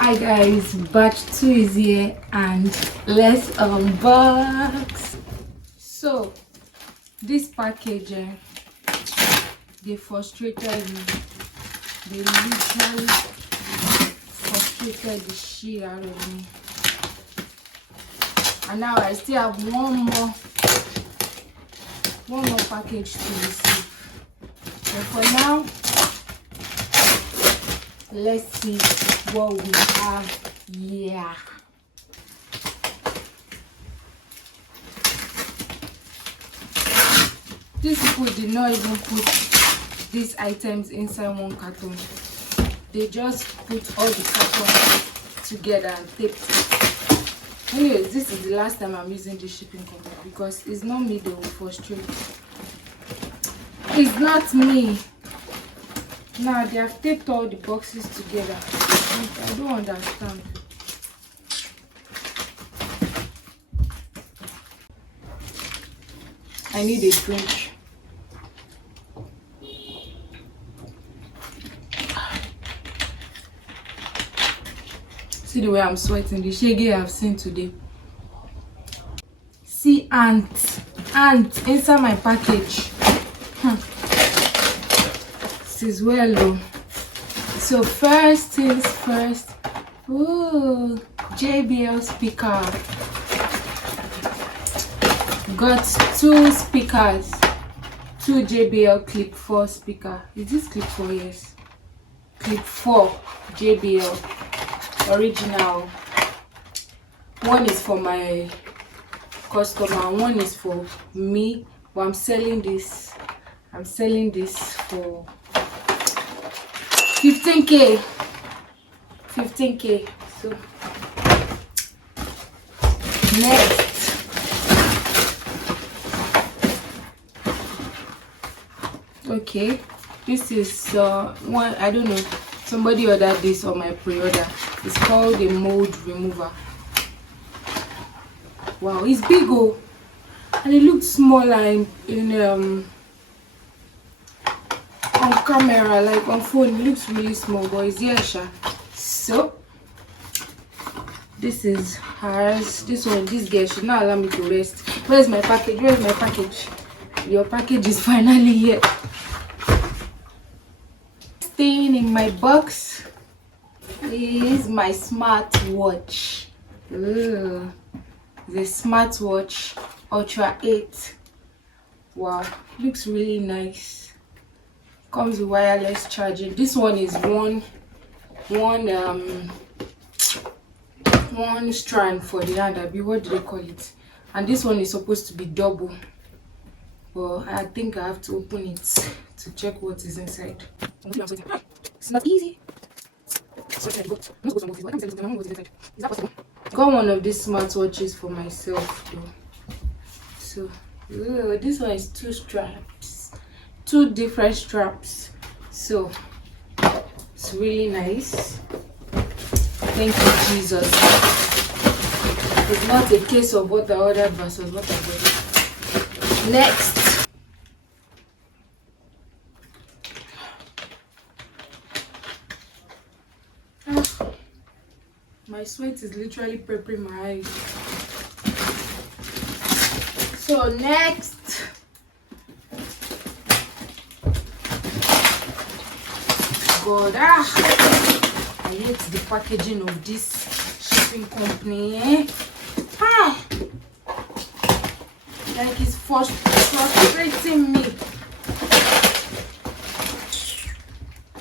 Hi guys, batch 2 is here and let's unbox. So this package, they frustrated me. They literally frustrated the shit out of me. And now I still have one more package to receive. But for now, let's see what we have here. These people did not even put these items inside one carton. They just put all the cartons together and taped it. Anyways, this is the last time I'm using this shipping company because it's not me they will frustrate. It's not me. Now they have taped all the boxes together. I don't understand. I need a drink. See the way I'm sweating, the shaggy I've seen today. See ant inside my package. This is well low. So first things first. Ooh, JBL speaker. Got 2 speakers. 2 JBL Clip 4 speaker. Is this Clip 4? Yes. Clip 4 JBL original. One is for my customer, one is for me. But I'm selling this for 15k. So next, okay, this is one, I don't know, somebody ordered this on my pre-order. It's called a mold remover. Wow, it's big, oh, and it looks smaller in on camera, like on phone it looks really small, but it's here, sha. So this is hers. This girl should not allow me to rest. Where's my package? Your package is finally here. Staying in my box is my smartwatch. Ooh, the smartwatch Ultra 8. Wow, looks really nice. Comes with wireless charging. This one is one strand for the hand. What do they call it? And this one is supposed to be double. Well, I think I have to open it to check what is inside. It's not easy. Got one of these smartwatches for myself though. So this one is 2 straps, 2 different straps. So it's really nice. Thank you, Jesus. It's not a case of what I ordered versus what I got. Next, my sweat is literally peppering my eyes. So next, God, I hate the packaging of this shipping company. Like it's frustrating me.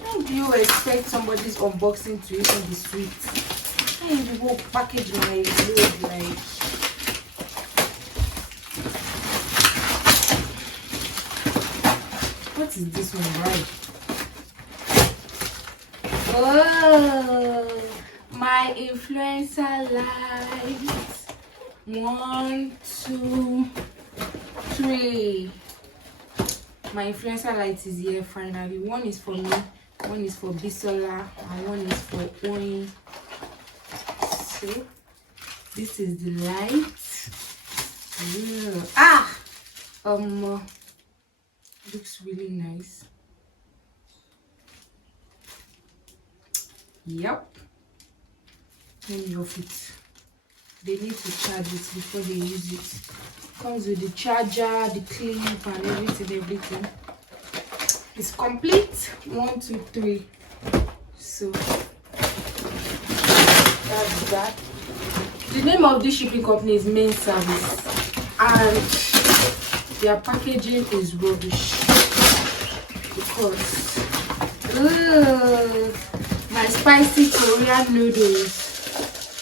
How do you expect somebody's unboxing to even be sweet? And the whole package my load, like. What is this one, right? Oh, my influencer lights. 1, 2, 3. My influencer light is here finally. One is for me, one is for Bisola, and one is for Oin. So this is the light. Looks really nice. Yep. Let me off it. They need to charge it before they use it. Comes with the charger, the clip, and everything. It's complete. 1, 2, 3. So that's that. The name of this shipping company is Main Service, and their packaging is rubbish because my spicy Korean noodles.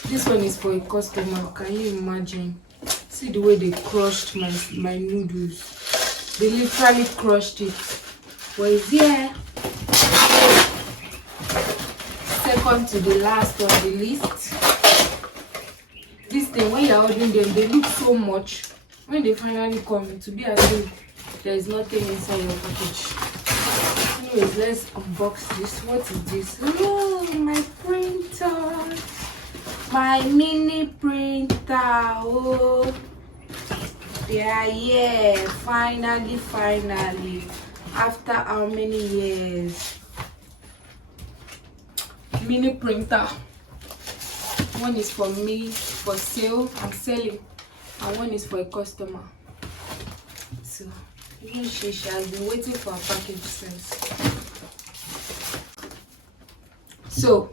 This one is for a customer. Can you imagine? See the way they crushed my noodles. They literally crushed it. But it's here. Second to the last on the list. This thing, when you're ordering them, they look so much. When they finally come, it will be as if there is nothing inside your package. Anyways, let's unbox this. What is this? Oh, my printer. My mini printer. Oh, yeah, finally. After how many years? Mini printer. One is for me for sale, I'm selling, and one is for a customer. So even she has been waiting for a package since. So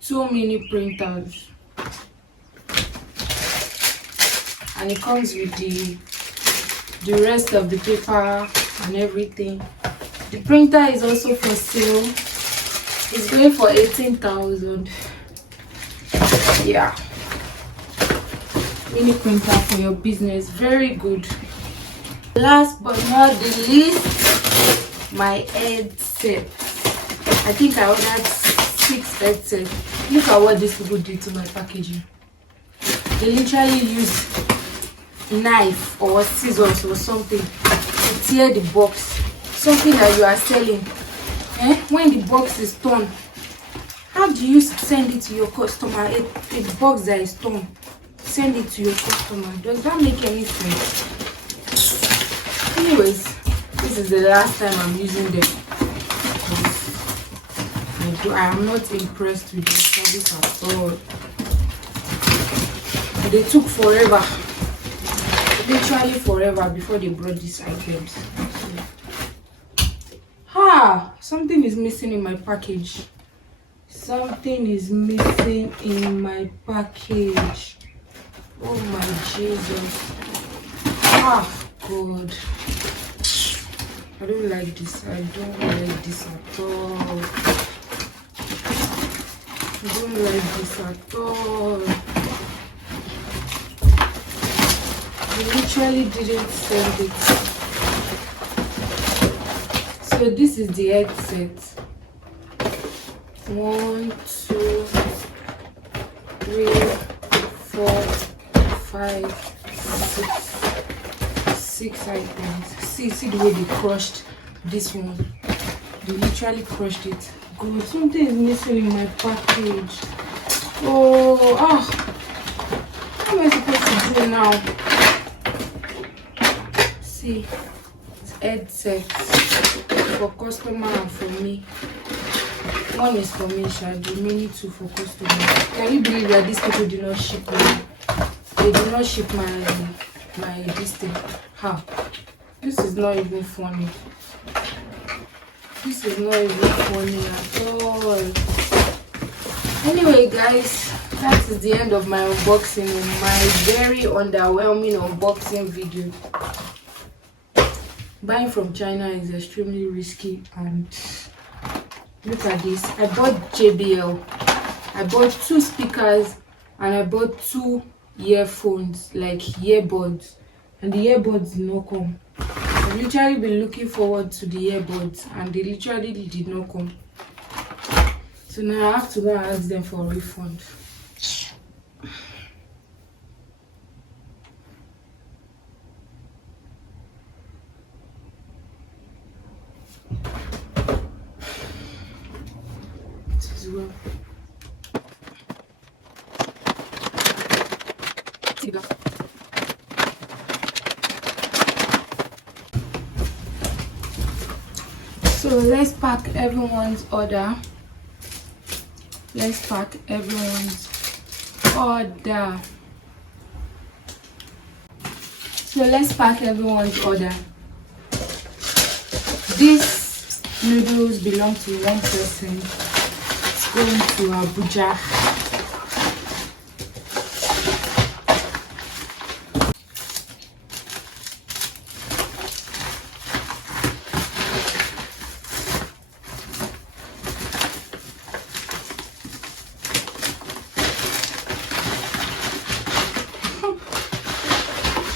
2 mini printers, and it comes with the rest of the paper and everything. The printer is also for sale. It's going for 18,000. Yeah, mini printer for your business, very good. Last but not the least, my headset. I think I ordered 6 headsets. Look at what these people did to my packaging. They literally use knife or scissors or something to tear the box. Something that you are selling. When the box is torn, how do you send it to your customer? A box that is torn, send it to your customer. Does that make any sense? Anyways, this is the last time I'm using them. I am not impressed with the service at all. They took forever, literally forever, before they brought these items. Something is missing in my package. Something is missing in my package. Oh my Jesus. God. I don't like this. I don't like this at all. I don't like this at all. I literally didn't send it. So this is the headset. 1, 2, 3, 4, 5, 6 items. See the way they crushed this one. They literally crushed it. God, something is missing in my package. What am I supposed to do now? See, it's headsets for customer and for me. One is for me, the remaining 2 for customer. Can you believe that these people did not ship me? They did not ship my this thing. How? This is not even funny. This is not even funny at all. Anyway, guys, that is the end of my unboxing, my very underwhelming unboxing video. Buying from China is extremely risky, and look at this. I bought JBL. I bought 2 speakers and I bought 2 earphones, like earbuds, and the earbuds did not come. I've literally been looking forward to the earbuds and they literally did not come. So now I have to go and ask them for a refund. Well. So let's pack everyone's order. Let's pack everyone's order. So let's pack everyone's order. These noodles belong to one person. It's going to Abuja.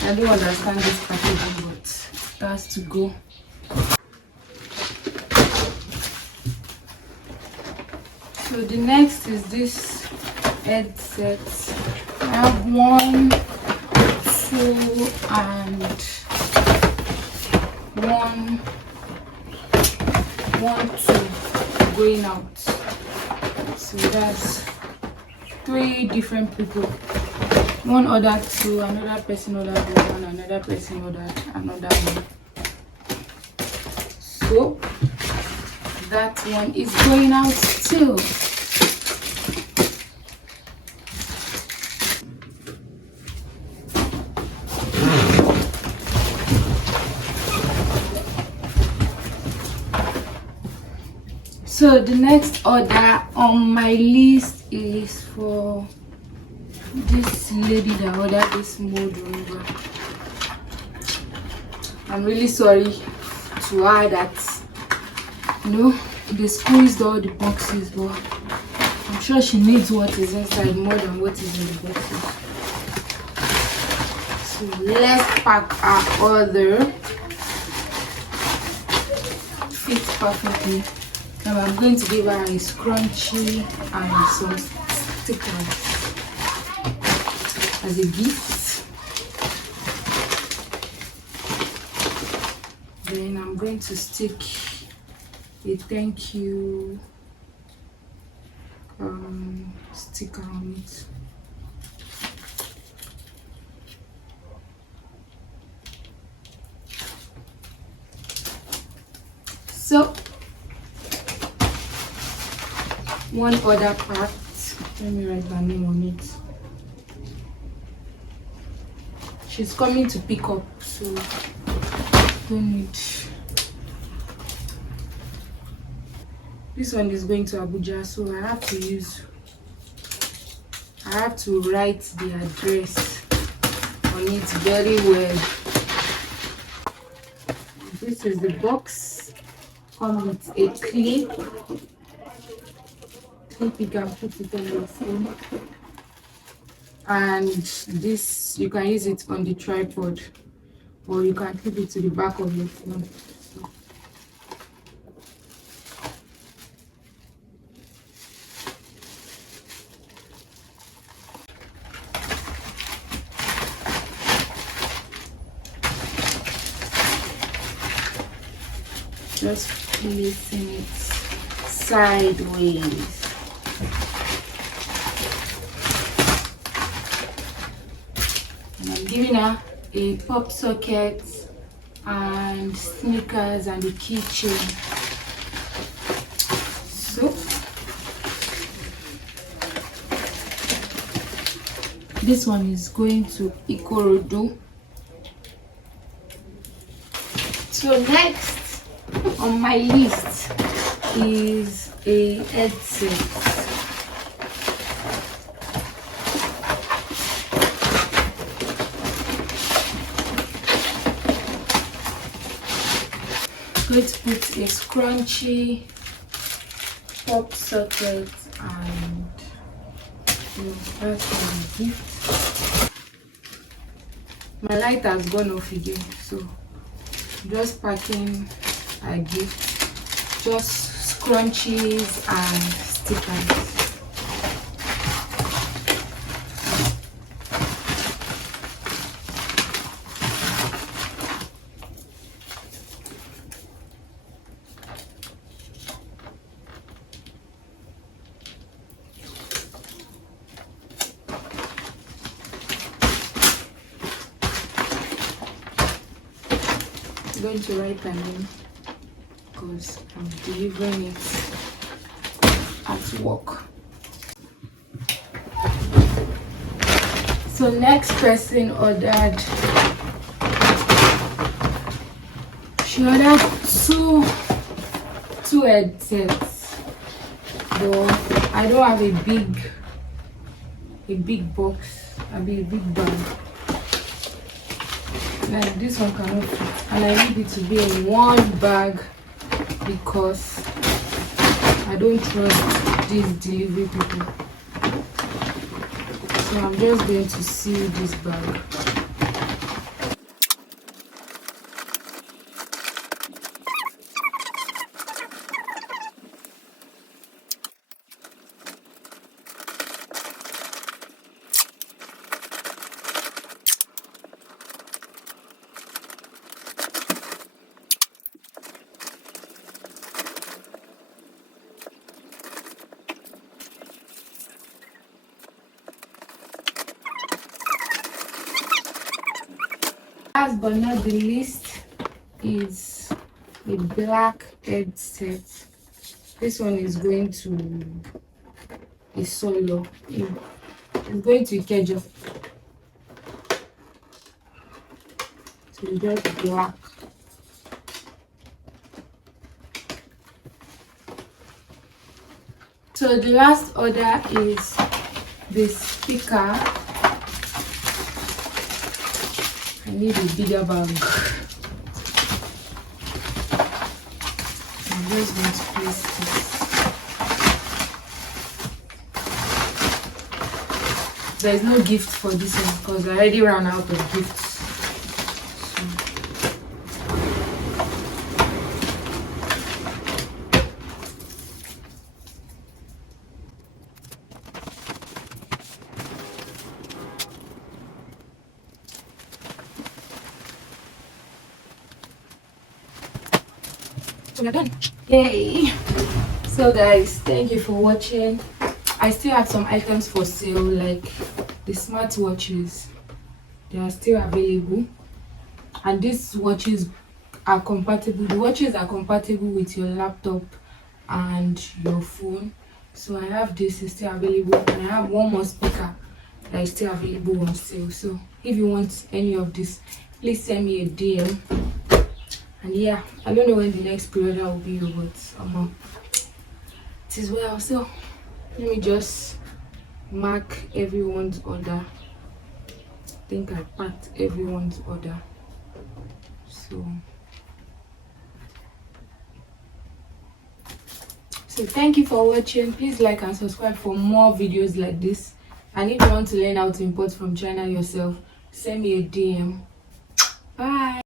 I don't understand this packaging, but it has to go. So the next is this headset. I have 1, 2, and 1, 2 going out. So that's 3 different people. One ordered 2, another person ordered 1, another person ordered another 1. So that one is going out still. So the next order on my list is for this lady that ordered this mold remover. I'm really sorry to her that, you know, they squeezed all the boxes, but I'm sure she needs what is inside more than what is in the boxes. So let's pack our order. Fits perfectly. Now I'm going to give her a scrunchie and some stickers as a gift. Then I'm going to stick a thank you sticker on it. So one order packed. Let me write my name on it. She's coming to pick up, so don't need. This one is going to Abuja, so I have to write the address on it very well. This is the box. Comes with a clip. You can put it on your phone, and this you can use it on the tripod, or you can clip it to the back of your phone. Just placing it sideways. I'm giving her a pop socket and sneakers and a keychain. So this one is going to Ikorodu. So next on my list is a headset. Going to put a scrunchie, pop socket, and that's my gift. My light has gone off again, so just packing a gift, just scrunchies and stickers. I'm going to write her name because I'm delivering it at work. So next person ordered, she ordered two headsets, though I don't have a big box, a big bag. Like this one cannot fit, and I need it to be in one bag because I don't trust these delivery people. So I'm just going to seal this bag. Last but not the least is a black headset. This one is going to a solo. It's going to Ikeja. So it's just black. So the last order is the speaker. I need a bigger bag. I'm just going to place this. There is no gift for this one because I already ran out of gifts. So we're done. Yay! So guys, thank you for watching. I still have some items for sale, like the smartwatches. They are still available, and these watches are compatible. The watches are compatible with your laptop and your phone. So I have this, is still available, and I have one more speaker that is still available on sale. So if you want any of this, please send me a DM. And yeah, I don't know when the next Preorder will be, but somehow it is well. So let me just mark everyone's order. I think I packed everyone's order. So thank you for watching. Please like and subscribe for more videos like this. And if you want to learn how to import from China yourself, send me a DM. Bye.